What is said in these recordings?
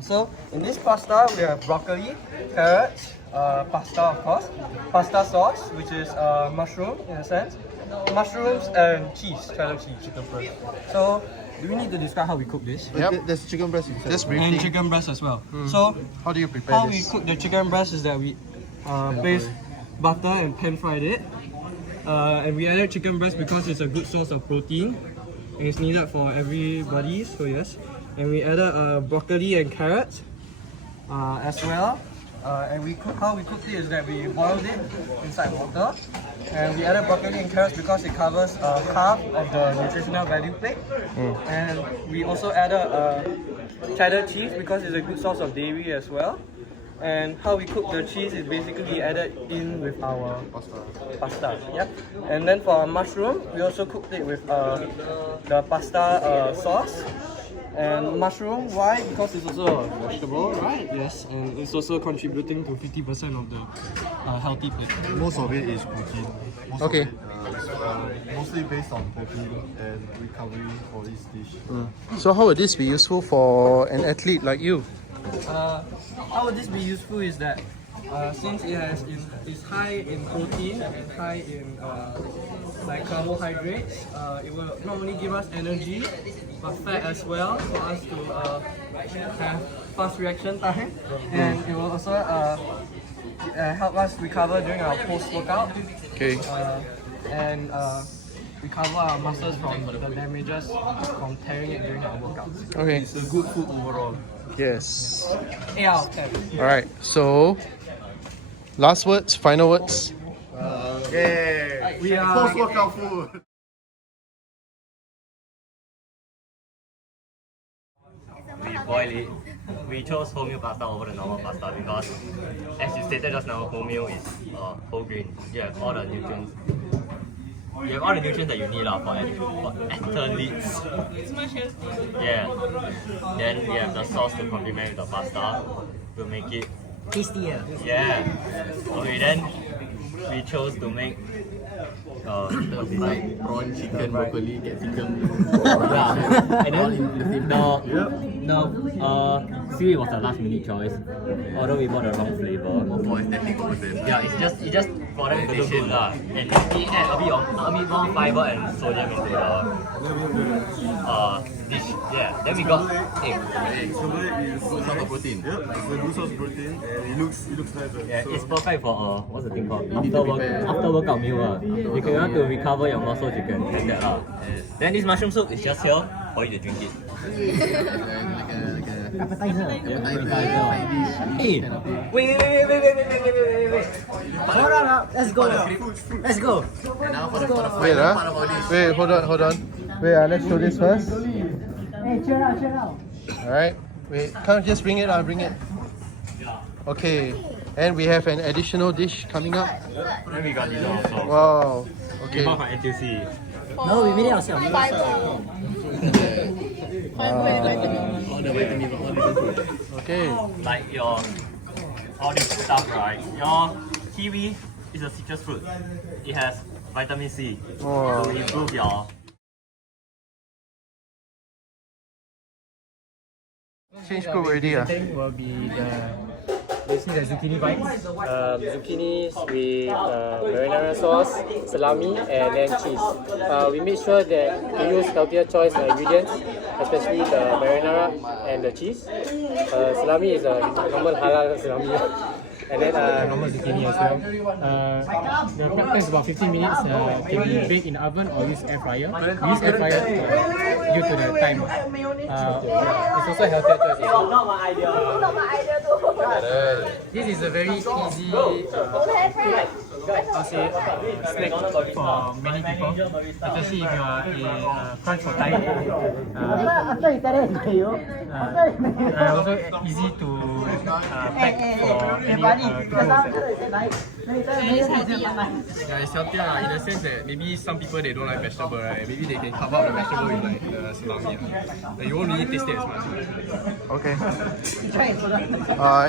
So in this pasta we have broccoli, carrots, pasta of course, pasta sauce which is mushroom in a sense, mushrooms and cheese, cheddar cheese, chicken breast. So do we need to describe how we cook this? Yep. There's chicken breast inside. Just briefly. And chicken breast as well. So how do you prepare how this? we cook the chicken breast is that we place butter and pan fried it. And we added chicken breast because it's a good source of protein. And it's needed for everybody, so yes. And we added broccoli and carrots as well. And how we cooked it is that we boiled it inside water. And we added broccoli and carrots because it covers half of the nutritional value plate. And we also added cheddar cheese because it's a good source of dairy as well. And how we cook the cheese is basically added in with our pasta. Yeah. And then for our mushroom, we also cooked it with the pasta sauce. And mushroom, why? Because it's also a vegetable, right? Yes, and it's also contributing to 50% of the healthy plate. Most of it is protein. Most Okay. Of it, mostly based on protein and recovery for this dish. So how would this be useful for an athlete like you? How would this be useful is that since it's high in protein and high in like carbohydrates, it will not only give us energy but fat as well for us to have fast reaction time, and it will also help us recover during our post-workout. Okay. And recover our muscles from the damages from tearing it during our workouts. Okay. It's a good food overall. Yes. 8 out of 10. Alright, so last words, final words. Yeah. We are Post-workout food. We boil it. We chose wholemeal pasta over the normal pasta because, as you stated just now, wholemeal is whole grain. You have all the nutrients. You have all the nutrients that you need for athletes. It's much healthier. Yeah. Then we have the sauce to complement with the pasta to make it tastier. Yeah. Okay, then we chose to make Like prawn, chicken, broccoli, capsicum. yeah. And then seaweed was a last minute choice. Although we bought the wrong flavor. For aesthetic purposes. Yeah, it's just for them to look good lah. And we add a bit more fiber and sodium into the dish. Yeah. Then we got egg. So that is good source of protein. Yep, it's a good source of protein and it looks nice. Yeah, So it's perfect for what's the thing called? need to prepare. After workout meal. If you want to recover your muscles, you can have that lah. Then this mushroom soup is just here for you to drink it. appetizer. Hey, wait. Hold on, let's go. Let's go. And now for the Wait, final part of our dish. Wait, hold on. Wait, let's show this first. Hey, chill out. Alright, wait, come just bring it, I'll bring it. Okay, and we have an additional dish coming up. Then we got this one also. Wow, We okay. bought from NTUC. No, we made it ourselves. All the vitamins, all the food. Okay, Like all this stuff, right? Your kiwi is a citrus fruit. It has vitamin C wow. to improve your. Change group already. Thing will be basically the zucchini bites. Zucchinis with marinara sauce, salami, and then cheese. We made sure that we use healthier choice ingredients, especially the marinara and the cheese. Salami is a normal halal salami. And then normal zucchini as well. The prep time is about 15 minutes. Can be baked in the oven or use air fryer. We use air fryer due to the time. It's also a healthier choice. Not my idea too. This is a very easy snack for many people, especially if you are in crunch for time. After you tell it, Also easy to pack for any group. Yeah, it's healthier in the sense that maybe some people they don't like vegetable, right? Maybe they can cover up the vegetable with like the salami. Like, you won't really taste it as much. Okay.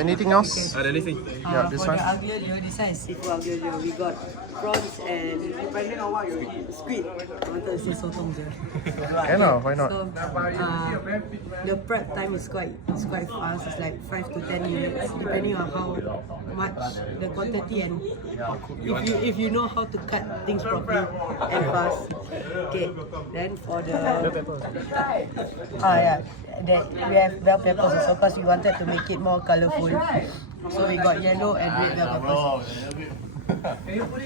Anything else? The next thing. Yeah, this for one. the aglio, this one is seafood aglio. We got prawns and depending on what you eat, squid. I wanted to say sotong here. Why not? So the prep time is quite fast. It's like 5 to 10 minutes, depending on how much the quantity and if you know how to cut things properly and fast. Okay. Then for the that we have bell peppers also because we wanted to make it more colourful. So we got yellow and red bell peppers.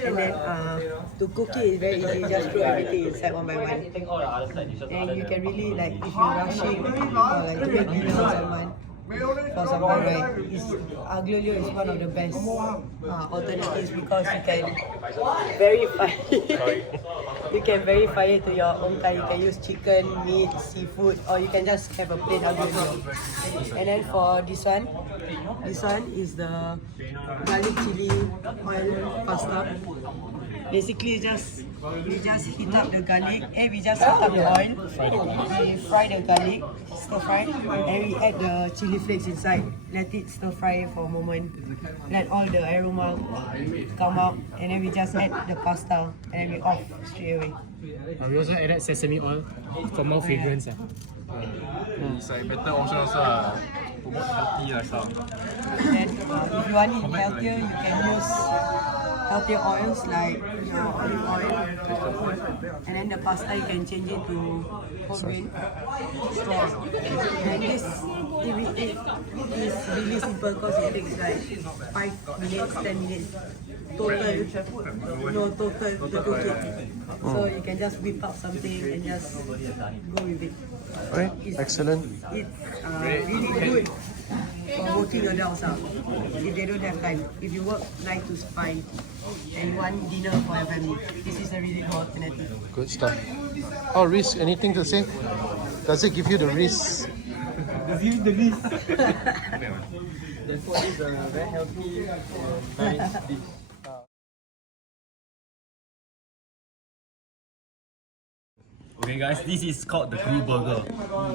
And then to cook it is very easy, just throw everything inside one by one. And you can really like if you're rushing or like doing dinner for someone, right? Aglio is one of the best alternatives because you can verify you can verify it to your own kind. You can use chicken, meat, seafood, or you can just have a plain aglio. And then for this one is the garlic chili oil pasta. Basically, we just heat up the garlic, we just heat up the oil, we fry the garlic, stir fry, and we add the chili flakes inside. Let it stir fry for a moment, let all the aroma come out, and then we just add the pasta, and then we off straight away. We also added sesame oil for more fragrance. It's like better option also. Promote healthy lifestyle. And then if you want it healthier, you can use healthier oils like olive oil, and then the pasta you can change it to whole grain. And this it is really simple because it takes like 5 minutes, 10 minutes total to cook it. So you can just whip up something and just go with it. Okay, excellent. It's really good for working adults if they don't have time. If you work 9 to 5 and you want dinner for your family, this is a really good alternative. Good stuff. Oh, Reese, anything to say? Does it give you the Reese? The food is very healthy, nice dish. Okay guys, this is called the grill burger.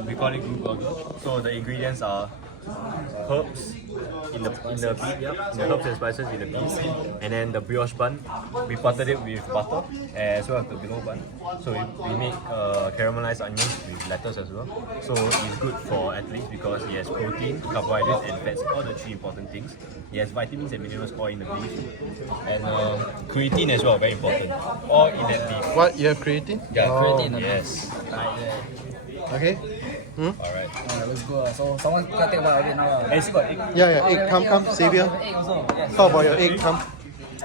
We call it grill burger. So the ingredients are herbs in the beef, the herbs and spices in the beef, and then the brioche bun. We buttered it with butter as well as the below bun. So we make caramelized onions with lettuce as well. So it's good for athletes because it has protein, carbohydrates, and fats. All the 3 important things. It has vitamins and minerals all in the beef, and creatine as well, very important. All in that beef. What, you have creatine? Yeah, creatine. Yes. Okay. Alright. Let's go. So someone can take about it now. It's got egg. Yeah, egg. Come, Xavier. Egg also. Yes. How about your egg? Come.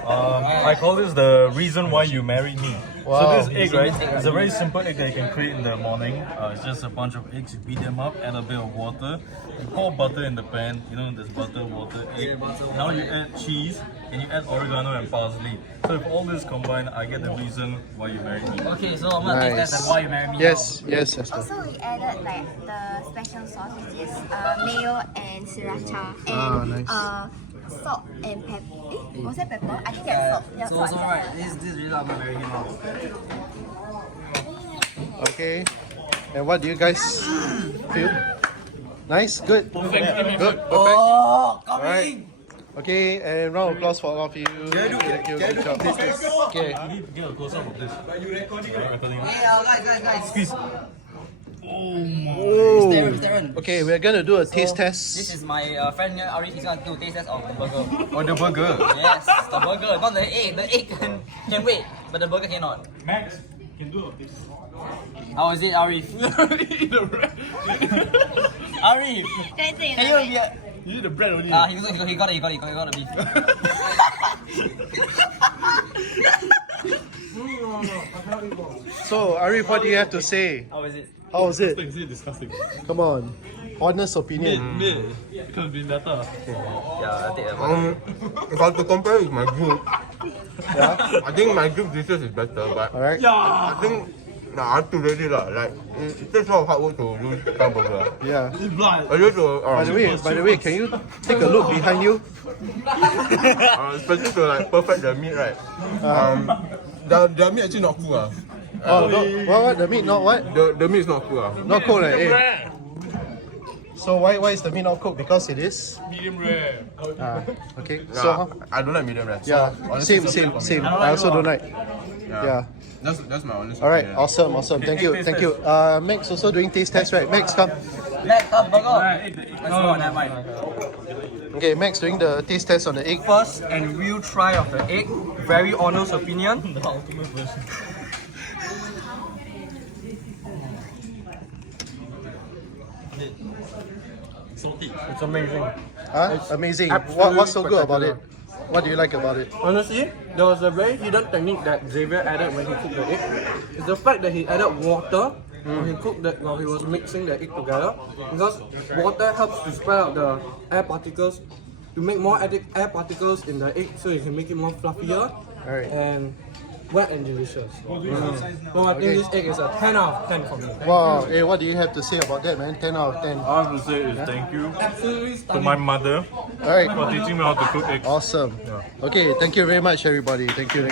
I call this the reason why you married me. Wow. So this egg, right, it's a very simple egg that you can create in the morning. It's just a bunch of eggs, you beat them up, add a bit of water, you pour butter in the pan, you know, there's butter, water, egg. Now you add cheese, and you add oregano and parsley. So if all this combined, I get the reason why you married me. Okay, so I'm gonna taste that why you married me. Yes, Esther. Also, we added like the special sauce, which is mayo and sriracha and salt and pepper. Was it pepper? I think that's salt. Yeah, So salt. right, this really I'm gonna marry him now. Okay. And what do you guys feel? Nice? Good? Good? Perfect? Oh, coming! Alright. Okay, and round of applause for all of you. Thank you. Good job. Okay. You need to get a close up of this. Are you recording? Guys. Squeeze. Mr. Okay, we're gonna do a taste This test. is my friend here, Ari. He's gonna do a taste test of the burger. Oh, the burger. Yes, the burger, not the egg. The egg can wait, but the burger cannot. Max, can do a this. How is it, Arif? Arif, can you be a... You need the bread only. He got the beef. So, Arif, what do you have to say? How is it? How was it? It's disgusting. Come on. Honest opinion. Mid. It could have been better. Yeah, I take that. If I have to compare with my group, Yeah? I think my group dishes is better, but Alright? I think Nah, I'm too ready lah. Like it takes a lot of hard work to do chicken burger. Yeah. I used to By the way, can you take a look behind you? especially to like perfect the meat, right? The meat actually not cool. Oh, no, what? The meat not what? The meat is not cool. Not cold, eh? So why is the meat not cooked? Because it is Medium rare. okay. Nah, So I don't like medium rare. So, yeah, honestly, same. it's okay for me. I also don't like. Yeah. That's my honest All right, opinion. awesome. Thank you. Max also doing taste test, right? Max, come. Mac, come, burger. No, never mind. Okay, Max doing the taste test on the egg. First and real try of the egg. Very honest opinion. The ultimate version. It's amazing. Huh? Amazing. absolutely What's so good about it? spectacular. What do you like about it? Honestly, there was a very hidden technique that Xavier added when he cooked the egg. It's the fact that he added water while he was mixing the egg together. Because water helps to spread out the air particles, to make more air particles in the egg, so you can make it more fluffier and wet and delicious. So I think this egg is a 10 out of 10 for me. Wow. Hey, what do you have to say about that, man? 10 out of 10. All I have to say is thank you Absolutely to stunning. my mother All right. for teaching me how to cook eggs. Awesome. Okay, thank you very much, everybody. Thank you.